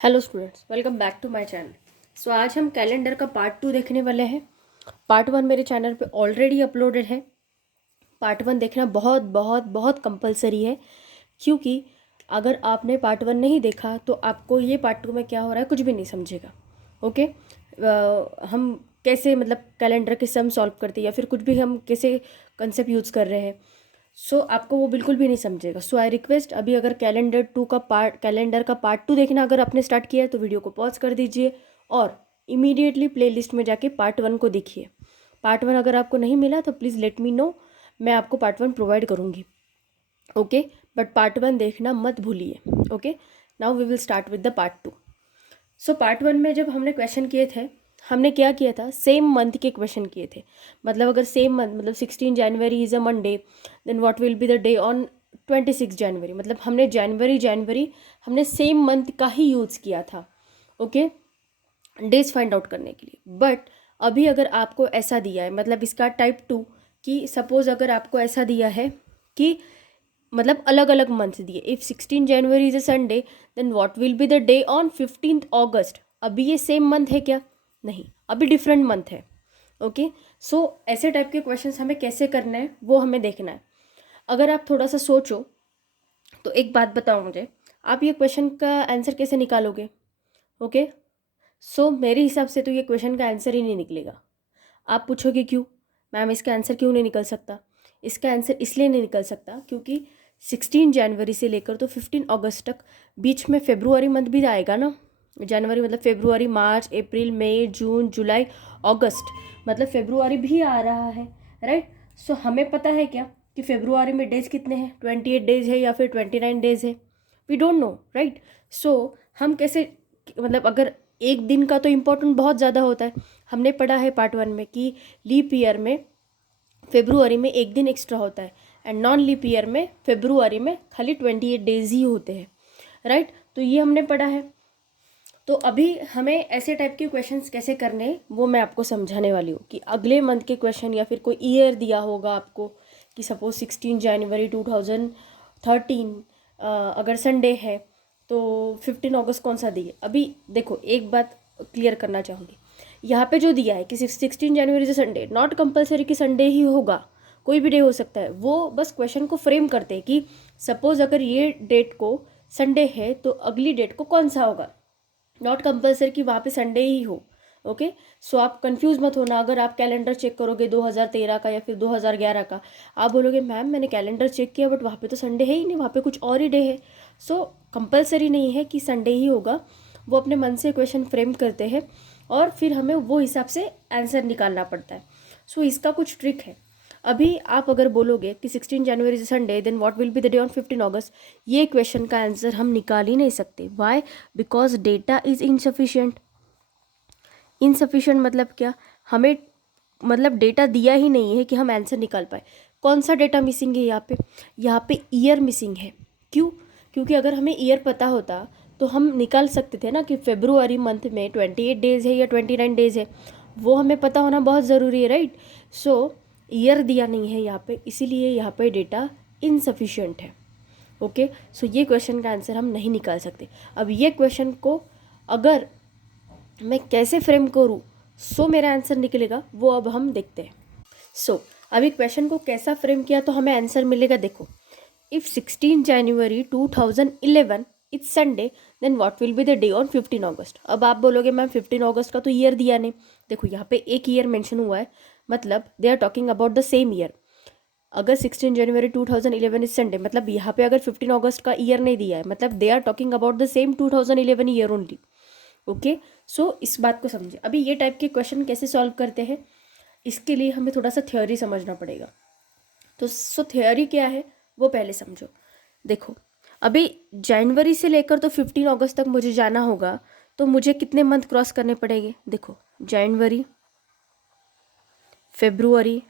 Hello students, welcome back to my channel. So आज हम calendar का पार्ट 2 देखने वाले हैं। पार्ट 1 मेरे चैनल पे ऑलरेडी अपलोडेड है। पार्ट 1 देखना बहुत बहुत बहुत कंपलसरी है, क्योंकि अगर आपने पार्ट 1 नहीं देखा तो आपको ये पार्ट 2 में क्या हो रहा है कुछ भी नहीं समझेगा। ओके, हम कैसे मतलब कैलेंडर के सम सॉल्व करते हैं या फिर कुछ भी हम कैसे कंसेप्ट यूज़ कर रहे हैं, आपको वो बिल्कुल भी नहीं समझेगा। आई रिक्वेस्ट, अभी अगर कैलेंडर का पार्ट 2 देखना अगर आपने स्टार्ट किया है तो वीडियो को पॉज कर दीजिए और इमीडिएटली प्लेलिस्ट में जाके पार्ट 1 को देखिए। पार्ट 1 अगर आपको नहीं मिला तो प्लीज़ लेट मी नो, मैं आपको पार्ट 1 प्रोवाइड करूँगी। ओके, बट पार्ट 1 देखना मत भूलिए। Okay, now we will start with the part 2। Part 1 में जब हमने क्वेश्चन किए थे, हमने क्या किया था, सेम मंथ के क्वेश्चन किए थे। मतलब अगर सेम मंथ, मतलब 16 January is a Monday, then what will be the day on 26 January. मतलब हमने जनवरी हमने सेम मंथ का ही यूज़ किया था। ओके, डेज फाइंड आउट करने के लिए। बट अभी अगर आपको ऐसा दिया है, मतलब इसका टाइप 2, कि सपोज अगर आपको ऐसा दिया है कि मतलब अलग अलग मंथ दिए, if 16 January is a Sunday then what will be the day on 15 August. अभी ये सेम मंथ है क्या? नहीं, अभी डिफरेंट मंथ है। ओके, ऐसे टाइप के क्वेश्चंस हमें कैसे करना है वो हमें देखना है। अगर आप थोड़ा सा सोचो तो एक बात बताओ मुझे, आप ये क्वेश्चन का आंसर कैसे निकालोगे? ओके, मेरे हिसाब से तो ये क्वेश्चन का आंसर ही नहीं निकलेगा। आप पूछोगे क्यों मैम, इसका आंसर क्यों नहीं निकल सकता? इसका आंसर इसलिए नहीं निकल सकता क्योंकि 16 जनवरी से लेकर तो 15 अगस्त तक बीच में फेब्रुआरी मंथ भी आएगा ना। जनवरी मतलब फेब्रुआरी, मार्च, अप्रैल, मई, जून, जुलाई, अगस्त, मतलब फेब्रुआरी भी आ रहा है, राइट। हमें पता है क्या कि फेब्रुआरी में डेज कितने हैं, 28 डेज है या फिर 29 डेज है? We don't know, right. हम कैसे, मतलब अगर एक दिन का तो इम्पोर्टेंट बहुत ज़्यादा होता है। हमने पढ़ा है पार्ट 1 में कि लीप ईयर में फेब्रुआरी में एक दिन एक्स्ट्रा होता है, एंड नॉन लीप ईयर में फेब्रुआरी में खाली 28 डेज ही होते हैं, राइट। तो ये हमने पढ़ा है। तो अभी हमें ऐसे टाइप के क्वेश्चंस कैसे करने हैं वो मैं आपको समझाने वाली हूँ, कि अगले मंथ के क्वेश्चन या फिर कोई ईयर दिया होगा आपको, कि सपोज 16 जनवरी 2013 अगर संडे है तो 15 अगस्त कौन सा दिए। अभी देखो, एक बात क्लियर करना चाहूँगी, यहाँ पे जो दिया है कि 16 जनवरी से संडे, नॉट कंपलसरी कि संडे ही होगा, कोई भी डे हो सकता है। वो बस क्वेश्चन को फ्रेम करते हैं कि सपोज अगर ये डेट को संडे है तो अगली डेट को कौन सा होगा, नॉट कंपलसरी कि वहाँ पे संडे ही हो। ओके, आप कंफ्यूज मत होना। अगर आप कैलेंडर चेक करोगे 2013 का या फिर 2011 का, आप बोलोगे मैम मैंने कैलेंडर चेक किया बट वहाँ पे तो संडे है ही नहीं, वहाँ पे कुछ और ही डे है। कंपलसरी नहीं है कि संडे ही होगा। वो अपने मन से क्वेश्चन फ्रेम करते हैं और फिर हमें वो हिसाब से आंसर निकालना पड़ता है। इसका कुछ ट्रिक है। अभी आप अगर बोलोगे कि 16 January is Sunday then what will be the day on 15 August, ये क्वेश्चन का आंसर हम निकाल ही नहीं सकते। Why? Because data is insufficient. Insufficient मतलब क्या? हमें मतलब डेटा दिया ही नहीं है कि हम आंसर निकाल पाए। कौन सा डेटा मिसिंग है यहाँ पे? यहाँ पे ईयर मिसिंग है। क्यों? क्योंकि अगर हमें ईयर पता होता तो हम निकाल सकते थे ना कि फेब्रुआरी मंथ में 28 डेज है या 29 डेज है। वो हमें पता होना बहुत ज़रूरी है, राइट। ईयर दिया नहीं है यहाँ पे, इसीलिए यहाँ पे डेटा इनसफिशिएंट है। ओके, ये क्वेश्चन का आंसर हम नहीं निकाल सकते। अब ये क्वेश्चन को अगर मैं कैसे फ्रेम करूँ मेरा आंसर निकलेगा, वो अब हम देखते हैं। अभी क्वेश्चन को कैसा फ्रेम किया तो हमें आंसर मिलेगा। देखो, if 16 January 2011 it's Sunday then what will be the day on 15 August. अब आप बोलोगे मैम 15 अगस्त का तो ईयर दिया नहीं। देखो, यहाँ पे एक ईयर मेंशन हुआ है, मतलब they are talking about the same year. अगर 16 जनवरी 2011 इज संडे, मतलब यहाँ पे अगर 15 अगस्त का ईयर नहीं दिया है, मतलब they are talking about the same 2011 year only. Okay, इस बात को समझे। अभी ये टाइप के क्वेश्चन कैसे सॉल्व करते हैं, इसके लिए हमें थोड़ा सा थ्योरी समझना पड़ेगा। थ्योरी क्या है वो पहले समझो। देखो, अभी जनवरी से लेकर तो 15 अगस्त तक मुझे जाना होगा, तो मुझे कितने मंथ क्रॉस करने पड़ेंगे? देखो, जनवरी, फेब्रुअरी,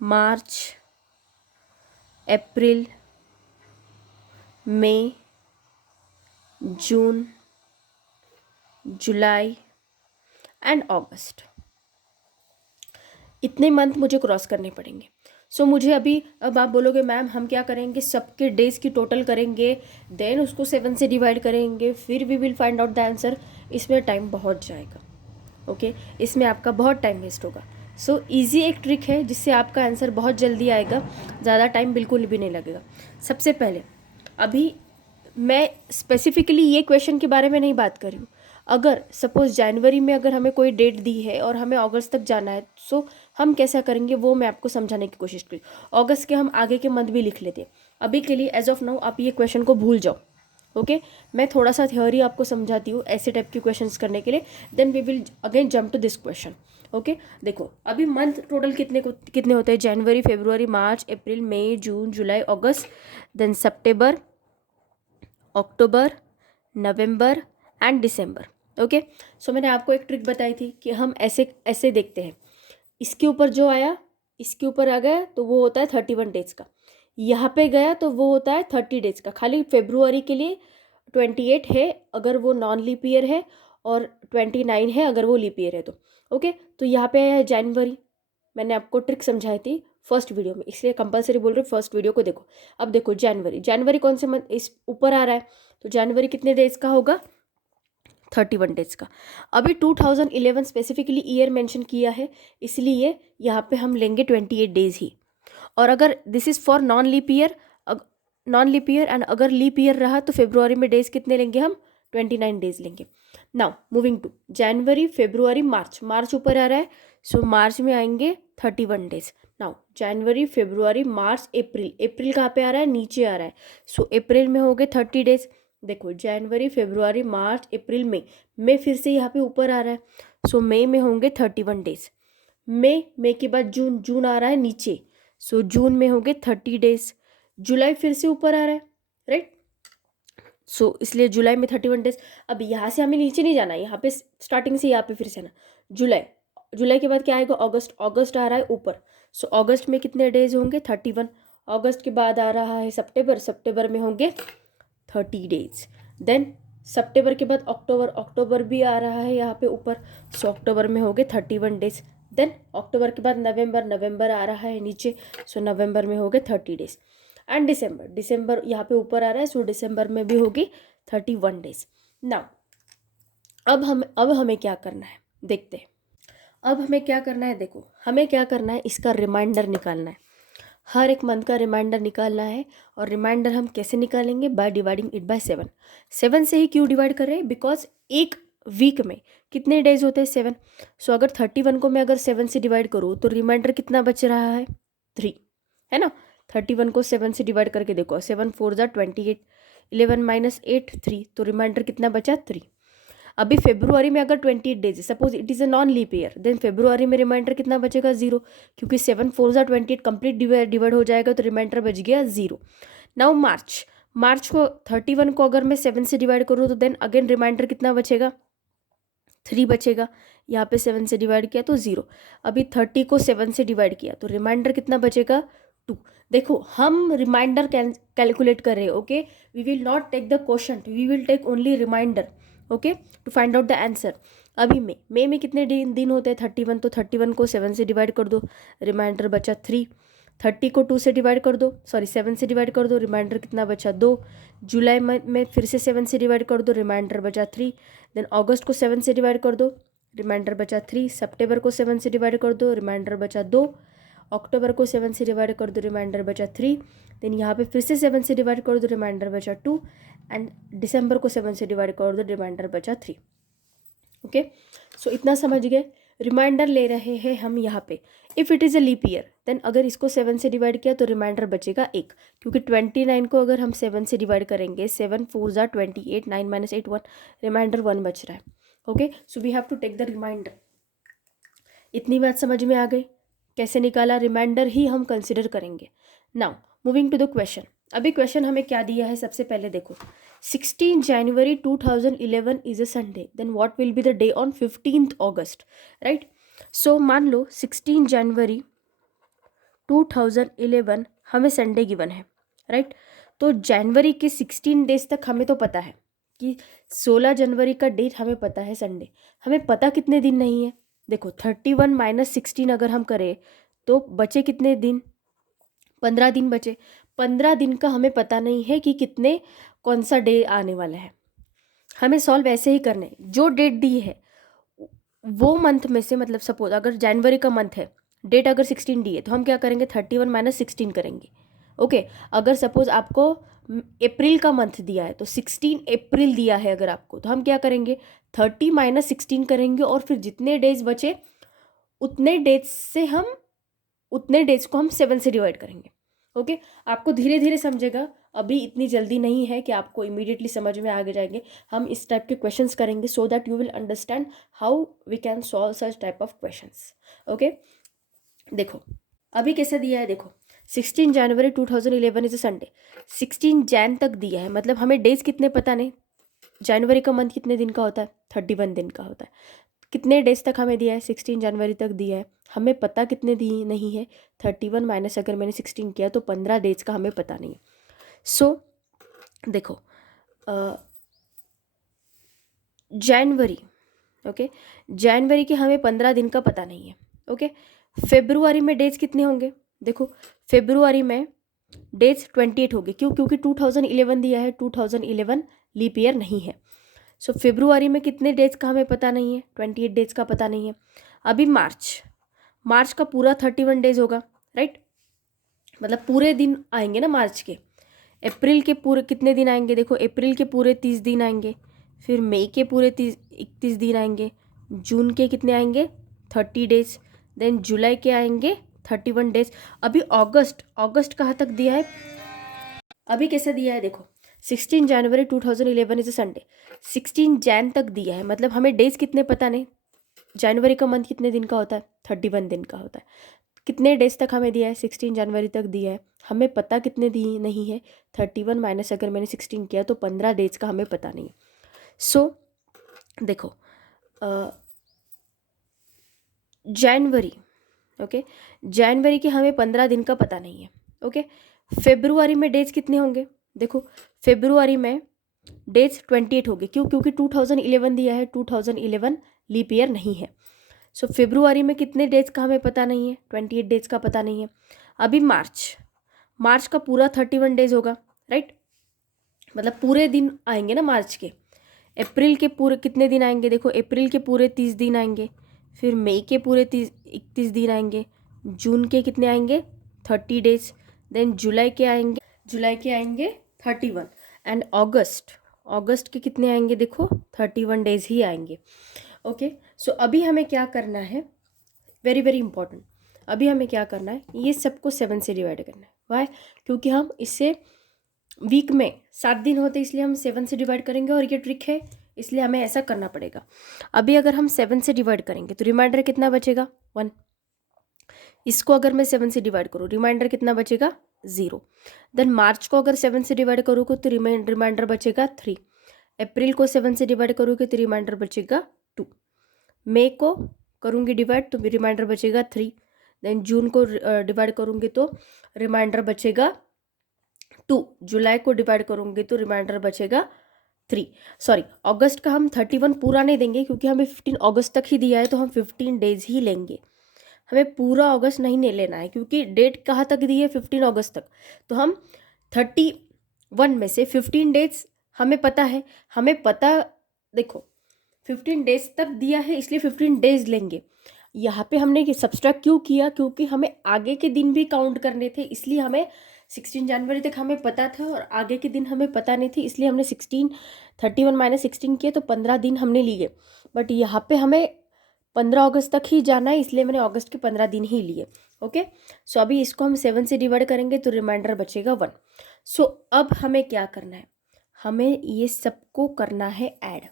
मार्च, अप्रैल, मई, जून, जुलाई एंड अगस्त। इतने मंथ मुझे क्रॉस करने पड़ेंगे। सो मुझे अभी, अब आप बोलोगे मैम हम क्या करेंगे, सबके डेज की टोटल करेंगे, देन उसको 7 से डिवाइड करेंगे, फिर we will find out the answer. इसमें टाइम बहुत जाएगा, ओके इसमें आपका बहुत टाइम वेस्ट होगा। सो ईजी एक ट्रिक है जिससे आपका आंसर बहुत जल्दी आएगा, ज़्यादा टाइम बिल्कुल भी नहीं लगेगा। सबसे पहले अभी मैं स्पेसिफिकली ये क्वेश्चन के बारे में नहीं बात कर रही हूँ। अगर सपोज जनवरी में अगर हमें कोई डेट दी है और हमें अगस्त तक जाना है, सो हम कैसा करेंगे वो मैं आपको समझाने की कोशिश करी। अगस्त के हम आगे के मंथ भी लिख लेते हैं। अभी के लिए एज ऑफ नाउ आप ये क्वेश्चन को भूल जाओ, ओके मैं थोड़ा सा थ्योरी आपको समझाती हूँ ऐसे टाइप के क्वेश्चंस करने के लिए, then we will again jump to this question. Okay देखो अभी मंथ टोटल कितने होते हैं, जनवरी, फरवरी, मार्च, अप्रैल, मई, जून, जुलाई, अगस्त, देन सितंबर, अक्टूबर, नवंबर एंड दिसंबर। ओके सो मैंने आपको एक ट्रिक बताई थी कि हम ऐसे ऐसे देखते हैं, इसके ऊपर जो आया इसके ऊपर आ गया तो वो होता है 31 डेज का, यहाँ पे गया तो वो होता है 30 डेज का। खाली फेब्रुआरी के लिए 28 है अगर वो नॉन लीप ईयर है, और 29 है अगर वो लीप ईयर है तो। ओके तो यहाँ पे है जनवरी, मैंने आपको ट्रिक समझाई थी फर्स्ट वीडियो में, इसलिए कंपलसरी बोल रही हूँ फर्स्ट वीडियो को देखो। अब देखो जनवरी, जनवरी कौन से मंथ इस ऊपर आ रहा है, तो जनवरी कितने डेज का होगा, 31 डेज का। अभी 2011 स्पेसिफिकली ईयर मेंशन किया है, इसलिए यहाँ पे हम लेंगे 28 डेज ही। और अगर this is for non leap year, non leap year and अगर लीप ईयर रहा तो फेब्रुआरी में डेज कितने लेंगे हम, 29 डेज लेंगे। Now moving to January, February, March, March ऊपर आ रहा है, सो मार्च में आएंगे 31 डेज। नाउ जनवरी, फेब्रुआरी, मार्च, अप्रैल, अप्रैल कहाँ पे आ रहा है, नीचे आ रहा है, सो अप्रैल में हो गए 30 डेज। देखो जनवरी, फेब्रुआरी, मार्च, अप्रैल, मई फिर से यहाँ पे ऊपर आ रहा है, सो मई में होंगे 31 डेज। मई के बाद जून, जून आ रहा है नीचे, सो जून में होंगे 30 डेज। जुलाई फिर से ऊपर आ रहा है, राइट, सो इसलिए जुलाई में 31 डेज। अब यहाँ से हमें नीचे नहीं जाना, यहाँ पे स्टार्टिंग से यहाँ पे फिर से ना, जुलाई, जुलाई के बाद क्या आएगा, अगस्त, अगस्त आ रहा है ऊपर, सो अगस्त में कितने डेज होंगे, 31। अगस्त के बाद आ रहा है सितंबर, सितंबर में होंगे 30 डेज। देन सितंबर के बाद अक्टूबर, अक्टूबर भी आ रहा है यहाँ पे ऊपर, सो अक्टूबर में हो गए 31 डेज। देन अक्टूबर के बाद नवंबर, नवंबर आ रहा है नीचे, सो नवंबर में हो गए 30 डेज। एंड दिसंबर, दिसंबर यहाँ पे ऊपर आ रहा है, सो दिसंबर में भी होगी 31 डेज। नाउ अब हमें क्या करना है देखते हैं। अब हमें क्या करना है, देखो हमें क्या करना है, इसका रिमाइंडर निकालना है, हर एक मंथ का रिमाइंडर निकालना है। और रिमाइंडर हम कैसे निकालेंगे, बाय डिवाइडिंग इट बाय 7। 7 से ही क्यों डिवाइड कर रहे हैं, बिकॉज एक वीक में कितने डेज होते हैं, 7। सो अगर 31 को मैं अगर 7 से डिवाइड करूँ तो रिमाइंडर कितना बच रहा है, 3, है ना। 31 को 7 से डिवाइड करके देखो, 7 4 ज़ा 28, 11 माइनस 8 3, तो रिमाइंडर कितना बचा, 3। अभी फेब्रुआरी में अगर 28 days, suppose it is a non leap year, then February में रिमाइंडर कितना बचेगा, 0, क्योंकि 7 4 ज़ा 28 कंप्लीट डिवाइड हो जाएगा, तो रिमाइंडर बच गया 0। नाउ मार्च, मार्च को 31 को अगर मैं 7 से डिवाइड करूँ तो देन अगेन रिमाइंडर कितना बचेगा, 3 बचेगा। यहाँ पे 7 से डिवाइड किया तो 0। अभी 30 को 7 से डिवाइड किया तो रिमाइंडर कितना बचेगा, 2। देखो हम रिमाइंडर कैलकुलेट कर रहे हैं, okay we will not take the question, we will take only remainder, okay to find out the answer. अभी मई में कितने दिन होते हैं, 31, तो 31 को 7 से डिवाइड कर दो, रिमाइंडर बचा 3। 30 को 2 से डिवाइड कर दो, सॉरी 7 से डिवाइड कर दो, रिमाइंडर कितना बचा, 2। जुलाई में फिर से 7 से डिवाइड कर दो, रिमाइंडर बचा 3। देन अगस्त को 7 से डिवाइड कर दो, रिमाइंडर बचा 3। सितंबर को 7 से डिवाइड कर दो, रिमाइंडर बचा 2। अक्टूबर को 7 से डिवाइड कर दो, रिमाइंडर बचा 3। देन यहाँ पे फिर से 7 से डिवाइड कर दो, रिमाइंडर बचा 2। एंड दिसंबर को 7 से डिवाइड कर दो, रिमाइंडर बचा 3। ओके सो इतना समझ गए। रिमाइंडर ले रहे हैं हम यहाँ पे, if it is a leap year then अगर इसको 7 से डिवाइड किया तो रिमाइंडर बचेगा 1, क्योंकि 29 को अगर हम 7 से डिवाइड करेंगे, 7 4 ज़ा 28, 9 माइनस 8 1, रिमाइंडर 1 बच रहा है। Okay so we have to take the remainder. इतनी बात समझ में आ गई, कैसे निकाला, रिमाइंडर ही हम कंसिडर करेंगे। Now moving to the question. अभी क्वेश्चन हमें क्या दिया है, सबसे पहले देखो 16 January 2011 is a Sunday, then what will be the day on 15th अगस्त, राइट। सो मान लो 16 जनवरी 2011 हमें संडे गिवन है, राइट। तो जनवरी के 16 डेज तक हमें तो पता है कि 16 जनवरी का डेट हमें पता है संडे, हमें पता कितने दिन नहीं है। देखो 31 माइनस 16 अगर हम करें तो बचे कितने दिन, 15 दिन बचे। 15 दिन का हमें पता नहीं है कि कितने कौन सा डे आने वाला है। हमें सॉल्व ऐसे ही करने, जो डेट दी है वो मंथ में से, मतलब सपोज अगर जनवरी का मंथ है, डेट अगर 16 दी है तो हम क्या करेंगे, 31 माइनस 16 करेंगे। ओके, अगर सपोज आपको अप्रैल का मंथ दिया है तो 16 अप्रैल दिया है अगर आपको, तो हम क्या करेंगे, 30 माइनस 16 करेंगे और फिर जितने डेज बचे उतने डेज को हम 7 से डिवाइड करेंगे। ओके, आपको धीरे धीरे समझेगा, अभी इतनी जल्दी नहीं है कि आपको इमीडिएटली समझ में आगे जाएंगे। हम इस टाइप के क्वेश्चंस करेंगे so that you will understand how we can solve such type of questions. Okay, देखो अभी कैसे दिया है, देखो 16 January 2011 is a Sunday, 16 Jan तक दिया है, मतलब हमें डेज कितने पता नहीं। जनवरी का मंथ कितने दिन का होता है, 31 दिन का होता है। कितने डेज तक हमें दिया है, 16 जनवरी तक दिया है, हमें पता कितने दी नहीं है, 31 माइनस अगर मैंने 16 किया तो 15 डेज का हमें पता नहीं है। सो देखो जनवरी, ओके, जनवरी के हमें 15 दिन का पता नहीं है। ओके, फेब्रुआरी में डेज कितने होंगे, देखो फेब्रुआरी में डेज 28 होंगे, क्यों, क्योंकि 2011 दिया है, 2011 लीप ईयर नहीं है। सो फेब्रुआरी में कितने डेज का हमें पता नहीं है, 28 डेज का पता नहीं है। अभी मार्च का पूरा 31 डेज होगा, राइट, मतलब पूरे दिन आएंगे ना मार्च के। अप्रैल के पूरे कितने दिन आएंगे, देखो अप्रैल के पूरे 30 दिन आएंगे, फिर मई के पूरे 31 दिन आएंगे, जून के कितने आएंगे 30 डेज, देन जुलाई के आएंगे 31 डेज। अभी अगस्त कहाँ तक दिया है, अभी कैसे दिया है, देखो 16 January 2011 is a Sunday, 16 Jan तक दिया है, मतलब हमें डेज कितने पता नहीं। जनवरी का मंथ कितने दिन का होता है, 31 दिन का होता है। कितने डेज तक हमें दिया है, 16 जनवरी तक दिया है, हमें पता कितने दी नहीं है, 31 माइनस अगर मैंने 16 किया तो 15 डेज का हमें पता नहीं है। सो देखो जनवरी, ओके, जनवरी के हमें 15 दिन का पता नहीं है। ओके, फेब्रुआरी में डेज कितने होंगे, देखो फेब्रुआरी में डेज 28 होंगे, क्यों, क्योंकि 2011 दिया है, 2011 लीप ईयर नहीं है। सो फेब्रुआरी में कितने डेज का हमें पता नहीं है, 28 डेज का पता नहीं है। अभी मार्च का पूरा 31 डेज होगा, राइट, मतलब पूरे दिन आएंगे ना मार्च के। अप्रैल के पूरे कितने दिन आएंगे, देखो अप्रैल के पूरे 30 दिन आएंगे, फिर मई के पूरे 31 दिन आएंगे, जून के कितने आएंगे 30 डेज, देन जुलाई के आएंगे 31, एंड अगस्त के कितने आएंगे, देखो 31 डेज ही आएंगे। ओके, सो अभी हमें क्या करना है, वेरी वेरी इंपॉर्टेंट, अभी हमें क्या करना है, ये सबको 7 से डिवाइड करना है। वाई, क्योंकि हम इससे वीक में 7 दिन होते इसलिए हम 7 से डिवाइड करेंगे, और ये ट्रिक है इसलिए हमें ऐसा करना पड़ेगा। अभी अगर हम 7 से डिवाइड करेंगे तो रिमाइंडर कितना बचेगा, 1। इसको अगर मैं 7 से डिवाइड करूँ, रिमाइंडर कितना बचेगा, 0। देन मार्च को अगर 7 से डिवाइड करूँगा तो रिमाइंडर बचेगा 3। अप्रैल को 7 से डिवाइड करूँगी तो रिमाइंडर बचेगा 2। मई को करूँगी डिवाइड तो रिमाइंडर बचेगा 3। देन जून को डिवाइड करूँगी तो रिमाइंडर बचेगा 2। जुलाई को डिवाइड करूँगी तो रिमाइंडर बचेगा 3। सॉरी, अगस्त का हम 31 पूरा नहीं देंगे क्योंकि हमें 15 अगस्त तक ही दिया है, तो हम 15 डेज ही लेंगे। हमें पूरा अगस्त नहीं लेना है क्योंकि डेट कहाँ तक दी है, 15 अगस्त तक। तो हम 31 में से 15 डेज हमें पता है, देखो 15 डेज तक दिया है इसलिए 15 डेज लेंगे। यहाँ पे हमने ये सब्सट्रैक्ट क्यों किया, क्योंकि हमें आगे के दिन भी काउंट करने थे, इसलिए हमें 16 जनवरी तक हमें पता था और आगे के दिन हमें पता नहीं थी, इसलिए हमने 31 माइनस 16 किया तो 15 दिन हमने लिए। बट यहाँ पे हमें 15 अगस्त तक ही जाना है, इसलिए मैंने अगस्त के 15 दिन ही लिए। ओके, सो अभी इसको हम 7 से डिवाइड करेंगे तो रिमाइंडर बचेगा 1। सो अब हमें क्या करना है, हमें ये सबको करना है ऐड।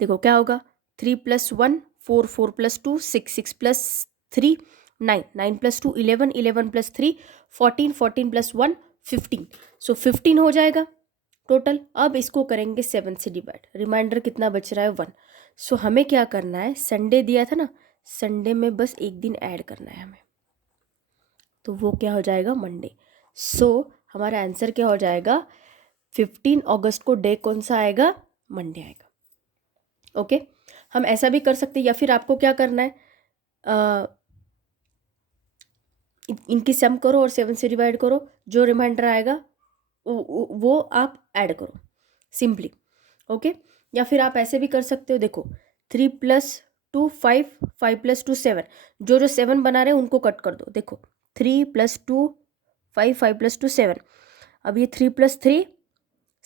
देखो क्या होगा, 3 + 1 4, 4 + 2 6, 6 + 3 9, 9 + 2 11, 11 + 3 14, 14 + 1 15। सो 15 हो जाएगा टोटल। अब इसको करेंगे 7 से डिवाइड, रिमाइंडर कितना बच रहा है 1। सो हमें क्या करना है, संडे दिया था ना, संडे में बस एक दिन ऐड करना है हमें, तो वो क्या हो जाएगा, मंडे। सो हमारा आंसर क्या हो जाएगा, 15 अगस्त को डे कौन सा आएगा, मंडे आएगा। ओके, हम ऐसा भी कर सकते हैं, या फिर आपको क्या करना है, इनकी सम करो और 7 से डिवाइड करो, जो रिमाइंडर आएगा वो आप ऐड करो सिंपली। ओके, या फिर आप ऐसे भी कर सकते हो, देखो 3 + 2 5, 5 + 2 7, जो 7 बना रहे हैं उनको कट कर दो। देखो 3 + 2 5, 5 + 2 7, अब ये 3 + 3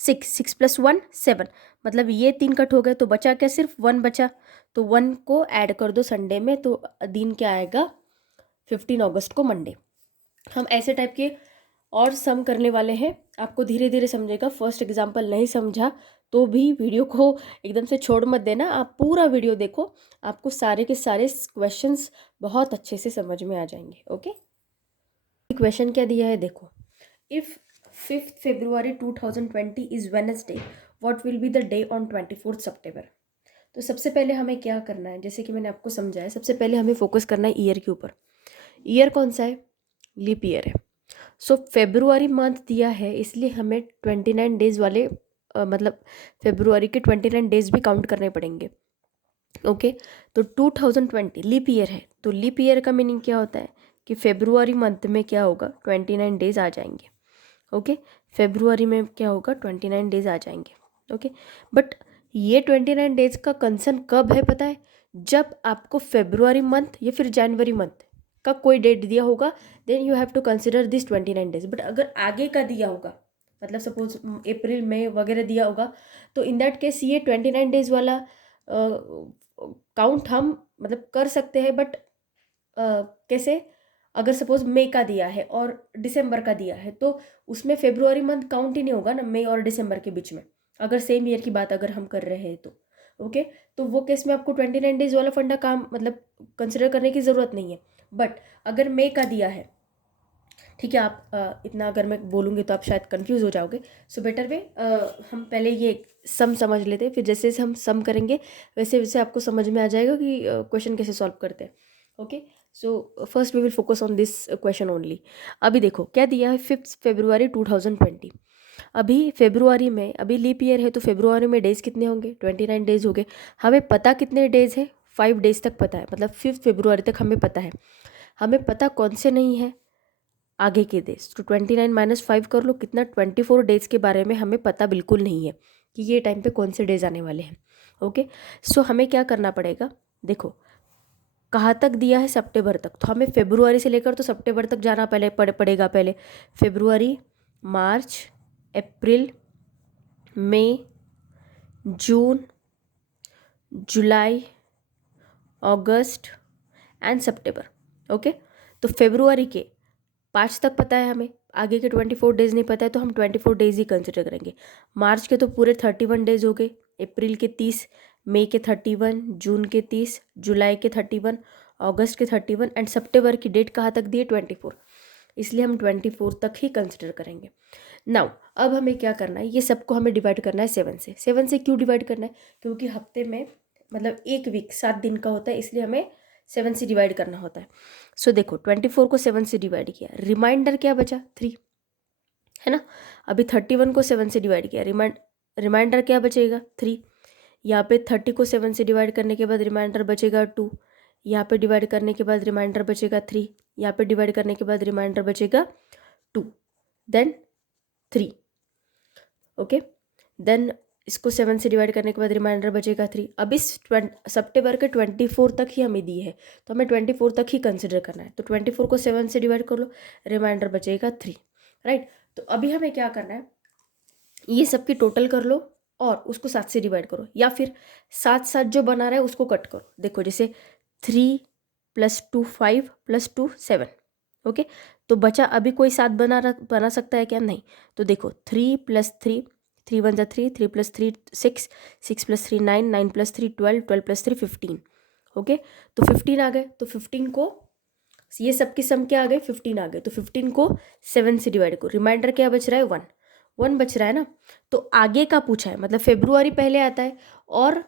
6, 6 + 1 7, मतलब ये 3 कट हो गए, तो बचा क्या, सिर्फ 1 बचा, तो 1 को ऐड कर दो संडे में, तो दिन क्या आएगा, 15 अगस्त को मंडे। हम ऐसे टाइप के और सम करने वाले हैं, आपको धीरे धीरे समझेगा। फर्स्ट एग्जाम्पल नहीं समझा तो भी वीडियो को एकदम से छोड़ मत देना, आप पूरा वीडियो देखो, आपको सारे के सारे क्वेश्चंस बहुत अच्छे से समझ में आ जाएंगे। ओके, क्वेश्चन क्या दिया है, देखो, if 5th February 2020 is Wednesday, what will be the day on 24th September। तो सबसे पहले हमें क्या करना है, जैसे कि मैंने आपको समझाया, सबसे पहले हमें फोकस करना है ईयर के ऊपर। ईयर कौन सा है, लीप ईयर है। सो फेब्रुआरी मंथ दिया है, इसलिए हमें 29 डेज वाले मतलब फेब्रुआरी के 29 डेज भी काउंट करने पड़ेंगे। ओके, तो 2020 लीप ईयर है, तो लीप ईयर का मीनिंग क्या होता है कि फेब्रुआरी मंथ में क्या होगा, 29 डेज आ जाएंगे। ओके, फेब्रुआरी में क्या होगा, 29 डेज आ जाएंगे। ओके, बट ये 29 डेज का कंसर्न कब है पता है, जब आपको फेब्रुआरी मंथ या फिर जनवरी मंथ का कोई डेट दिया होगा, then you have to consider this 29 days. But अगर आगे का दिया होगा, मतलब सपोज अप्रैल मई वगैरह दिया होगा, तो इन दैट केस ये 29 डेज वाला काउंट हम मतलब कर सकते हैं। बट कैसे, अगर सपोज मई का दिया है और दिसंबर का दिया है, तो उसमें फेब्रुआरी मंथ काउंट ही नहीं होगा ना, मई और दिसंबर के बीच में, अगर सेम ईयर की बात अगर हम कर रहे हैं तो। ओके, तो वो केस में आपको 29 डेज वाला फंडा काम मतलब कंसिडर करने की ज़रूरत नहीं है। बट अगर मई का दिया है, ठीक है, आप इतना अगर मैं बोलूँगी तो आप शायद कंफ्यूज हो जाओगे, सो बेटर वे हम पहले ये सम समझ लेते हैं, फिर जैसे जैसे हम सम करेंगे वैसे वैसे आपको समझ में आ जाएगा कि क्वेश्चन कैसे सॉल्व करते हैं। Okay, so first we will focus on this question only. अभी देखो क्या दिया है, 5th February 2020। अभी फेब्रुआरी में, अभी लीप ईयर है, तो फेब्रुआरी में डेज कितने होंगे, 29 डेज हो गए। हमें पता कितने डेज है, 5 डेज तक पता है, मतलब 5th February तक हमें पता है। हमें पता कौन से नहीं है, आगे के डेज, तो 29 - 5 कर लो, कितना, 24 डेज के बारे में हमें पता बिल्कुल नहीं है कि ये टाइम पे कौन से डेज आने वाले हैं। ओके, सो हमें क्या करना पड़ेगा, देखो कहाँ तक दिया है, सितंबर तक, तो हमें फेब्रुआरी से लेकर तो सितंबर तक जाना पड़ेगा पहले। फेब्रुआरी, मार्च, अप्रैल, मई, जून, जुलाई, अगस्त एंड सितंबर। ओके, तो फेब्रुआरी के 5 तक पता है हमें, आगे के 24 डेज नहीं पता है, तो हम 24 डेज ही कंसिडर करेंगे। मार्च के तो पूरे 31 डेज हो गए, अप्रैल के 30, मई के 31, जून के 30, जुलाई के 31, अगस्त के 31 एंड सितंबर की डेट कहाँ तक दी है, 24, इसलिए हम 24 तक ही कंसिडर करेंगे। नाउ अब हमें क्या करना है, ये सबको हमें डिवाइड करना है 7 से। 7 से क्यों डिवाइड करना है, क्योंकि हफ्ते में मतलब एक वीक 7 दिन का होता है, इसलिए हमें 7 से डिवाइड करना होता है। सो देखो 24 को 7 से डिवाइड किया, रिमाइंडर क्या बचा, 3 है ना। अभी 31 को 7 से डिवाइड किया, रिमाइंडर क्या बचेगा, 3। यहाँ पे 30 को 7 से डिवाइड करने के बाद रिमाइंडर बचेगा 2, यहाँ पे डिवाइड करने के बाद रिमाइंडर बचेगा 3, यहाँ पे डिवाइड करने के बाद रिमाइंडर बचेगा 2, देन 3। ओके, देन इसको 7 से डिवाइड करने के बाद रिमाइंडर बचेगा 3। अब इस सितंबर के 24 तक ही हमें दी है, तो हमें 24 तक ही कंसिडर करना है, तो 24 को 7 से डिवाइड कर लो, रिमाइंडर बचेगा 3, राइट। तो अभी हमें क्या करना है, ये सब की टोटल कर लो और उसको 7 से डिवाइड करो, या फिर 7 7 जो बना रहा है उसको कट करो। देखो जैसे 3 + 2 5 + 2 7। ओके, तो बचा, अभी कोई 7 बना सकता है क्या, नहीं। तो देखो 3 + 3, 3 × 1 = 3, 3 + 3 6, 6 + 3 9, 9 + 3 12, 12 + 3 15। ओके, तो 15 आ गए, तो 15 को ये सब की सम क्या आ गए, 15 आ गए, तो 15 को 7 से डिवाइड करो, रिमाइंडर क्या बच रहा है, 1 1 बच रहा है ना। तो आगे का पूछा है, मतलब फेब्रुआरी पहले आता है और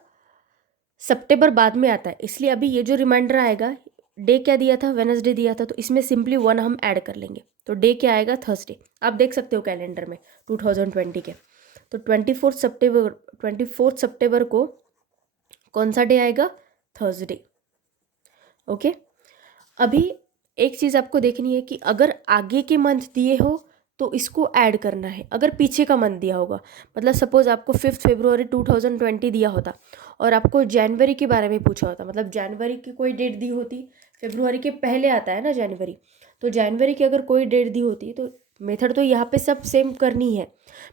सितंबर बाद में आता है, इसलिए अभी ये जो रिमाइंडर आएगा, डे क्या दिया था, वेडनेसडे दिया था, तो इसमें सिंपली 1 हम ऐड कर लेंगे, तो डे क्या आएगा, थर्सडे। आप देख सकते हो कैलेंडर में 2020 के, तो 24 सितंबर को कौन सा डे आएगा, थर्सडे। ओके, अभी एक चीज़ आपको देखनी है कि अगर आगे के मंथ दिए हो तो इसको ऐड करना है, अगर पीछे का मंथ दिया होगा, मतलब सपोज आपको 5 फरवरी 2020 दिया होता और आपको जनवरी के बारे में पूछा होता, मतलब जनवरी की कोई डेट दी होती, फरवरी के पहले आता है ना जनवरी, तो जनवरी की अगर कोई डेट दी होती तो मेथड तो यहाँ पे सब सेम करनी है,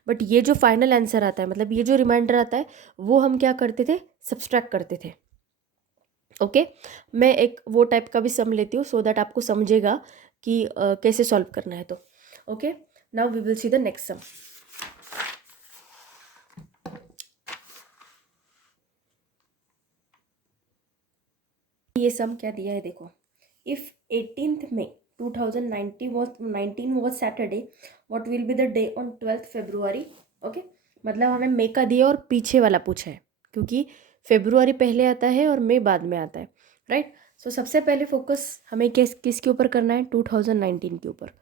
बट ये जो फाइनल आंसर आता है, मतलब ये जो रिमाइंडर आता है, वो हम क्या करते थे, सब्सट्रैक्ट करते थे। ओके मैं एक वो टाइप का भी सम लेती हूँ सो दैट आपको समझेगा कि कैसे सॉल्व करना है। तो okay now we will see the next sum. ये सम क्या दिया है देखो, if 18th May 2019 was Saturday, what will be the day on 12th February? Okay मतलब हमें मे का दिया और पीछे वाला पूछा है, क्योंकि फेब्रुआरी पहले आता है और मई बाद में आता है, राइट। सो सबसे पहले फोकस हमें किसके ऊपर करना है, 2019 के ऊपर।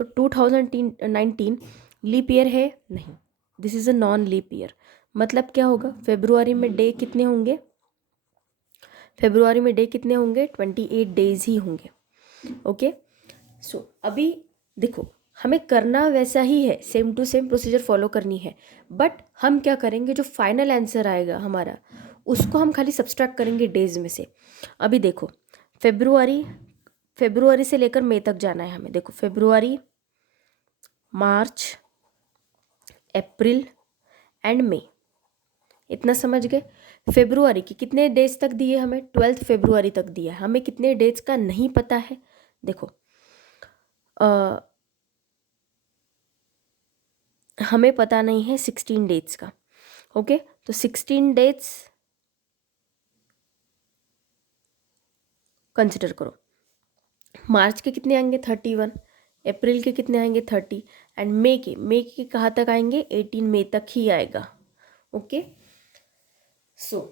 तो 2019 लीप ईयर है नहीं, this is a non leap year. मतलब क्या होगा, फेब्रुआरी में डे कितने होंगे, फेब्रुआरी में डे कितने होंगे, 28 डेज ही होंगे। ओके सो अभी देखो हमें करना वैसा ही है, same to same procedure follow करनी है, बट हम क्या करेंगे, जो फाइनल आंसर आएगा हमारा उसको हम खाली सब्सट्रैक्ट करेंगे डेज में से। अभी देखो फेब्रुआरी से लेकर मई तक जाना है हमें। देखो फेब्रुआरी, मार्च, अप्रैल एंड मई, इतना समझ गए। फेब्रुआरी की कितने डेज तक दिए हमें, 12 फरवरी तक दिया है, हमें कितने डेज का नहीं पता है। देखो हमें पता नहीं है 16 डेट्स का। ओके तो 16 डेट्स कंसिडर करो। मार्च के कितने आएंगे, 31, अप्रैल के कितने आएंगे, 30, एंड मई के कहाँ तक आएंगे, 18 मई तक ही आएगा। ओके सो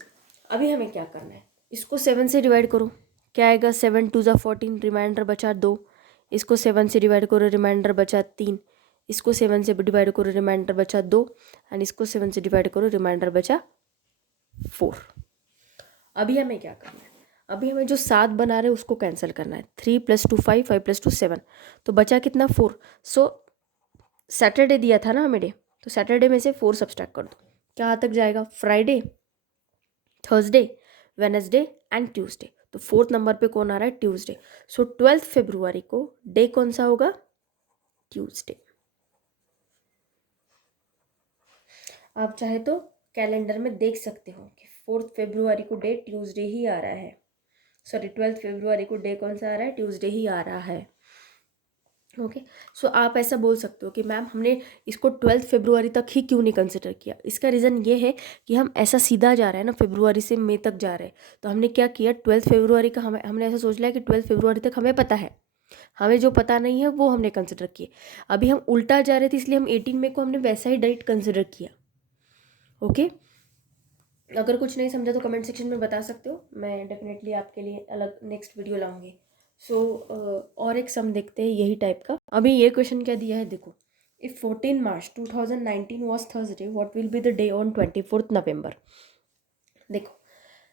अभी हमें क्या करना है, इसको 7 से डिवाइड करो, क्या आएगा, 7 2 14, रिमाइंडर बचा 2, इसको 7 से डिवाइड करो, रिमाइंडर बचा 3, इसको 7 से डिवाइड करो, रिमाइंडर बचा 2, एंड इसको 7 से डिवाइड करो, रिमाइंडर बचा 4। अभी हमें क्या करना है, अभी हमें जो 7 बना रहे हैं उसको कैंसिल करना है, 3 + 2 5, 5 + 2 7, तो बचा कितना, 4। सो सैटरडे दिया था ना हमें डे, तो सैटरडे में से 4 सब्सट्रैक्ट कर दो, क्या तक जाएगा, Friday, Thursday, Wednesday and Tuesday. तो 4th नंबर पे कौन आ रहा है, ट्यूसडे। सो 12 फरवरी को डे कौन सा होगा, ट्यूसडे। आप चाहे तो कैलेंडर में देख सकते हो कि 4th फरवरी को डे ट्यूसडे ही आ रहा है, सॉरी 12 फरवरी को डे कौन सा आ रहा है, ट्यूसडे ही आ रहा है। ओके सो आप ऐसा बोल सकते हो कि मैम हमने इसको 12 फरवरी तक ही क्यों नहीं कंसिडर किया। इसका रीज़न ये है कि हम ऐसा सीधा जा रहे हैं ना, फरवरी से मई तक जा रहे हैं, तो हमने क्या किया, 12 फरवरी का हमने ऐसा सोच लिया कि 12 फरवरी तक हमें पता है, हमें जो पता नहीं है वो हमने कंसिडर किए। अभी हम उल्टा जा रहे थे, इसलिए हम 18 मई को हमने वैसा ही डायरेक्ट कंसिडर किया। ओके अगर कुछ नहीं समझा तो कमेंट सेक्शन में बता सकते हो, मैं डेफिनेटली आपके लिए अलग नेक्स्ट वीडियो लाऊंगी। सो और एक सम देखते हैं यही टाइप का। अभी ये क्वेश्चन क्या दिया है देखो, if 14 March 2019 was Thursday, what will be the day on 24 नवंबर। देखो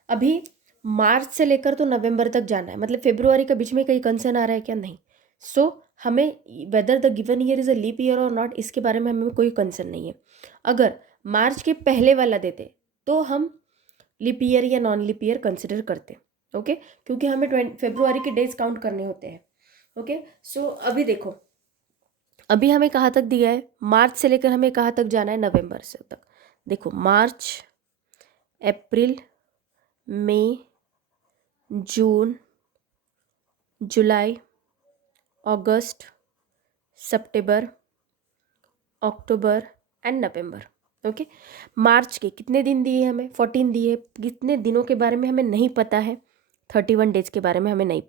अभी मार्च से लेकर तो नवंबर तक जाना है, मतलब फेब्रुआरी का बीच में कहीं कंसर्न आ रहा है क्या, नहीं। सो हमें whether the given year is a leap year और नॉट, इसके बारे में हमें कोई कंसर्न नहीं है। अगर मार्च के पहले वाला देते तो हम लीप ईयर या नॉन लीप ईयर कंसिडर करते। ओके क्योंकि हमें फरवरी के डेज काउंट करने होते हैं। ओके सो अभी देखो, अभी हमें कहाँ तक दिया है, मार्च से लेकर हमें कहाँ तक जाना है, नवंबर से तक। देखो मार्च, अप्रैल, मई, जून, जुलाई, अगस्त, सितंबर, October and November. Okay March के कितने दिन दिए हमें, 14 दिए, कितने दिनों के बारे में हमें नहीं पता है, 31 डेज के बारे में हमें नहीं,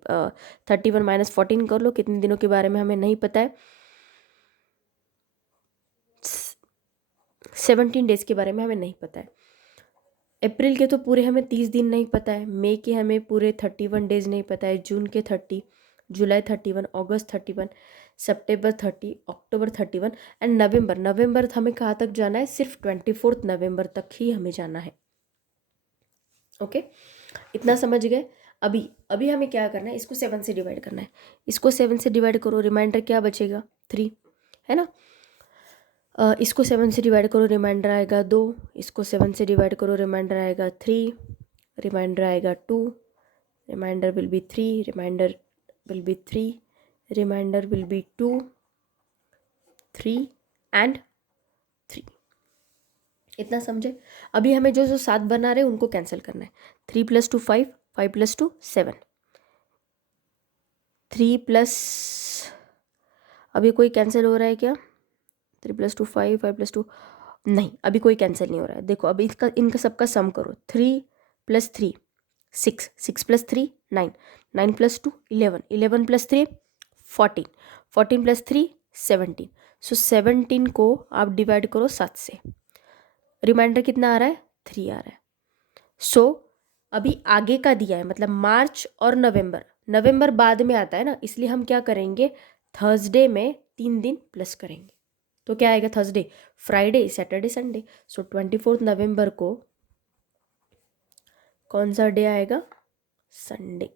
31 - 14 कर लो, कितने दिनों के बारे में हमें नहीं पता है, 17 डेज के बारे में हमें नहीं पता है। अप्रैल के तो पूरे हमें 30 दिन नहीं पता है, मई के हमें पूरे 31 डेज नहीं पता है, जून के 30, जुलाई 31, अगस्त 31, सितंबर 30, अक्टूबर 31 एंड नवंबर हमें कहाँ तक जाना है, सिर्फ 24 नवंबर तक ही हमें जाना है। ओके इतना समझ गए। अभी अभी हमें क्या करना है, इसको 7 से डिवाइड करना है। इसको 7 से डिवाइड करो, रिमाइंडर क्या बचेगा, 3, है ना। इसको 7 से डिवाइड करो, रिमाइंडर आएगा 2। इसको 7 से डिवाइड करो, रिमाइंडर आएगा 3, रिमाइंडर आएगा 2, remainder will be 3, remainder will be 3, remainder will be 2, 3 and 3। इतना समझे। अभी हमें जो जो 7 बना रहे हैं उनको कैंसिल करना है। 3 + 2 5, 5 + 2 7, 3 प्लस, अभी कोई कैंसिल हो रहा है क्या, 3 + 2 5, 5 + 2, नहीं अभी कोई कैंसिल नहीं हो रहा है। देखो अभी इनका सबका सम करो, 3 + 3 6, 6 + 3 9, 9 + 2 11, 11 + 3 14, 14 + 3 17। सो 17 को आप डिवाइड करो 7 से, रिमाइंडर कितना आ रहा है, 3 आ रहा है। सो अभी आगे का दिया है, मतलब मार्च और नवंबर, नवंबर बाद में आता है ना, इसलिए हम क्या करेंगे, थर्सडे में 3 दिन प्लस करेंगे। तो क्या आएगा, थर्सडे, फ्राइडे, सैटरडे, संडे। सो 24 नवंबर को कौन सा डे आएगा, संडे।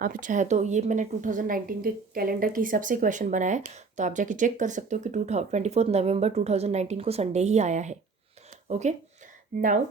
आप चाहे तो ये मैंने 2019 के कैलेंडर के हिसाब से क्वेश्चन बनाया है, तो आप जाके चेक कर सकते हो कि 24 नवंबर 2019 को संडे ही आया है। Okay, now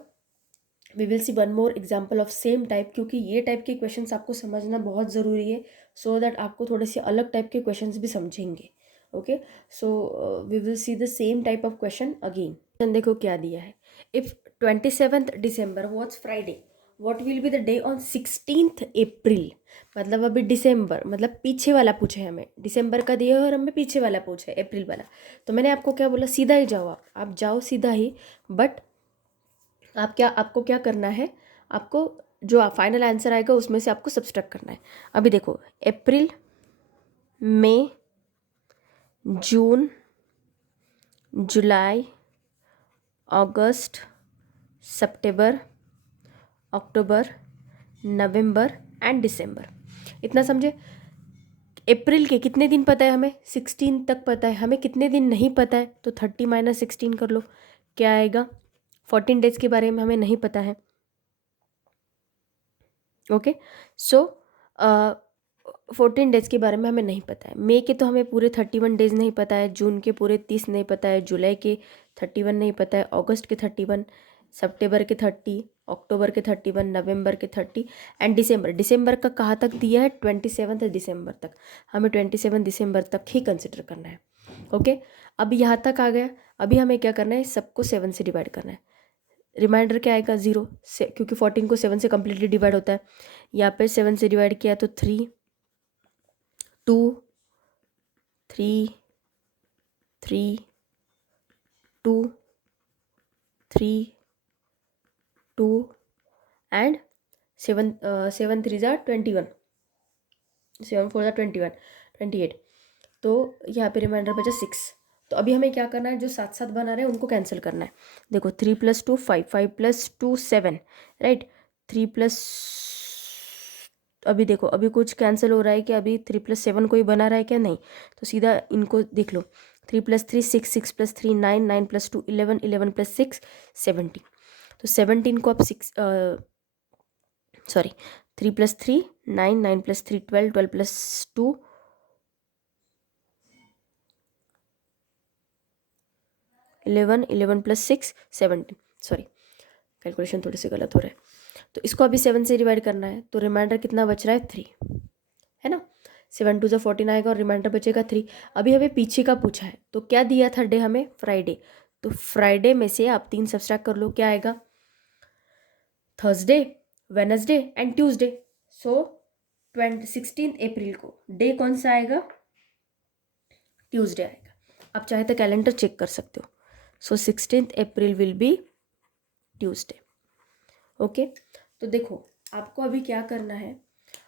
we will see one more example of same type, क्योंकि ये टाइप के क्वेश्चंस आपको समझना बहुत ज़रूरी है, सो दैट आपको थोड़े से अलग टाइप के क्वेश्चंस भी समझेंगे। Okay, so we will see the same type of question again. देखो क्या दिया है, if 27th December was Friday, what will be the day on 16th April। मतलब अभी दिसंबर, मतलब पीछे वाला पूछे हमें, दिसंबर का दिया है और हमें पीछे वाला पूछा है, अप्रैल वाला। तो मैंने आपको क्या बोला, सीधा ही जाओ, आप जाओ सीधा ही, बट आपको क्या करना है, आपको जो फाइनल आंसर आएगा उसमें से आपको सब्सट्रैक्ट करना है। अभी देखो, अप्रैल, मई, जून, जुलाई, अगस्त, सितंबर, अक्टूबर, नवंबर एंड दिसंबर। इतना समझे। अप्रैल के कितने दिन पता है हमें, 16 तक पता है, हमें कितने दिन नहीं पता है, तो 30 - 16 कर लो, क्या आएगा, 14 डेज के बारे में हमें नहीं पता है। ओके, सो 14 डेज के बारे में हमें नहीं पता है। मई के तो हमें पूरे 31 डेज नहीं पता है, जून के पूरे 30 नहीं पता है, जुलाई के 31 नहीं पता है, अगस्त के 31, सितंबर के 30, अक्टूबर के 31, नवंबर के 30 एंड दिसंबर का कहाँ तक दिया है, 27 दिसंबर तक। हमें 27 दिसंबर तक ही कंसिडर करना है। ओके, अब यहाँ तक आ गया। अभी हमें क्या करना है, सबको 7 से डिवाइड करना है। रिमाइंडर क्या आएगा, 0 से, क्योंकि 14 को 7 से कम्प्लीटली डिवाइड होता है। यहाँ पे 7 से डिवाइड किया तो 3, 2, 3, 3, 2, 3, 2 एंड 7, 7 3 ज़ा 21, 7 4 ज़ा 21, 28। तो यहाँ पे रिमाइंडर बचा 6। तो अभी हमें क्या करना है, जो साथ साथ बना रहे हैं उनको कैंसिल करना है। देखो 3 + 2 5, 5 + 2 7, राइट। 3 प्लस, अभी देखो अभी कुछ कैंसिल हो रहा है क्या, अभी 3 + 7 कोई बना रहा है क्या, नहीं। तो सीधा इनको देख लो, 3 + 3 6, 6 + 3 9, 9 + 2 11, 11 + 6 17। तो 17 को आप 6, सॉरी, 3 + 3 9, 9 + 3 12, 12 + 2 11, 11 + 6 17। सॉरी, कैलकुलेशन थोड़े से गलत हो रहा है। तो इसको अभी 7 से डिवाइड करना है, तो रिमाइंडर कितना बच रहा है, 3, है ना। 7 2 ज़ा 14 आएगा और रिमाइंडर बचेगा 3। अभी हमें पीछे का पूछा है, तो क्या दिया था डे हमें, फ्राइडे। तो फ्राइडे में से आप 3 सब्सट्रैक्ट कर लो, क्या आएगा, थर्सडे, वेनसडे एंड ट्यूसडे। सो 16 अप्रैल को डे कौन सा आएगा, ट्यूसडे आएगा। आप चाहे तो कैलेंडर चेक कर सकते हो। सो 16 अप्रैल विल बी ट्यूसडे। ओके, तो देखो आपको अभी क्या करना है,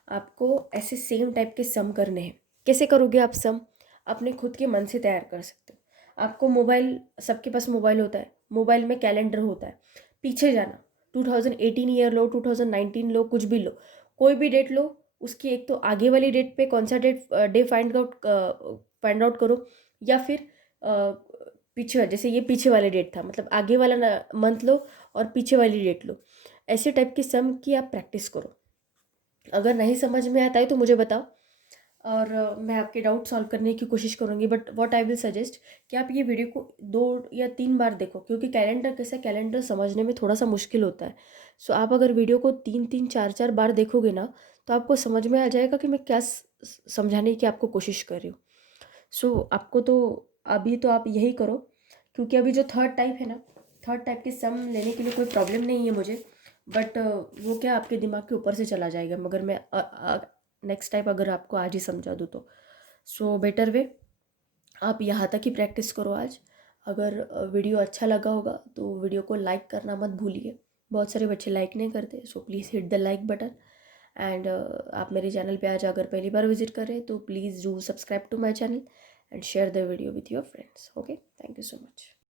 आपको ऐसे सेम टाइप के सम करने हैं। कैसे करोगे आप सम, अपने खुद के मन से तैयार कर सकते हो। आपको मोबाइल, सबके पास मोबाइल होता है, मोबाइल में कैलेंडर होता है, पीछे जाना, 2018 ईयर लो, 2019 लो, कुछ भी लो, कोई भी डेट लो, उसकी एक तो आगे वाली डेट पे कौन सा डे फाइंड आउट करो, या फिर पीछे, जैसे ये पीछे वाले डेट था, मतलब आगे वाला मंथ लो और पीछे वाली डेट लो। ऐसे टाइप की सम की आप प्रैक्टिस करो। अगर नहीं समझ में आता है तो मुझे बताओ, और मैं आपके डाउट सॉल्व करने की कोशिश करूँगी। But what I will suggest कि आप ये वीडियो को 2 या 3 बार देखो, क्योंकि कैलेंडर कैसा, कैलेंडर समझने में थोड़ा सा मुश्किल होता है। सो आप अगर वीडियो को 3-3 4-4 बार देखोगे ना, तो आपको समझ में आ जाएगा कि मैं क्या समझाने की आपको कोशिश कर रही हूँ। सो आपको तो अभी तो आप यही करो, क्योंकि अभी जो थर्ड टाइप है ना, थर्ड टाइप के सम लेने के लिए कोई प्रॉब्लम नहीं है मुझे। बट वो क्या आपके दिमाग के ऊपर से चला जाएगा, मगर मैं नेक्स्ट टाइप अगर आपको आज ही समझा दूँ तो। सो बेटर वे, आप यहाँ तक ही प्रैक्टिस करो आज। अगर वीडियो अच्छा लगा होगा तो वीडियो को लाइक करना मत भूलिए। बहुत सारे बच्चे लाइक नहीं करते, so please hit the like button. And आप मेरे चैनल पे आज अगर पहली बार विजिट कर रहे हैं तो please do subscribe to my channel and share the video with your friends. Okay, thank you so much.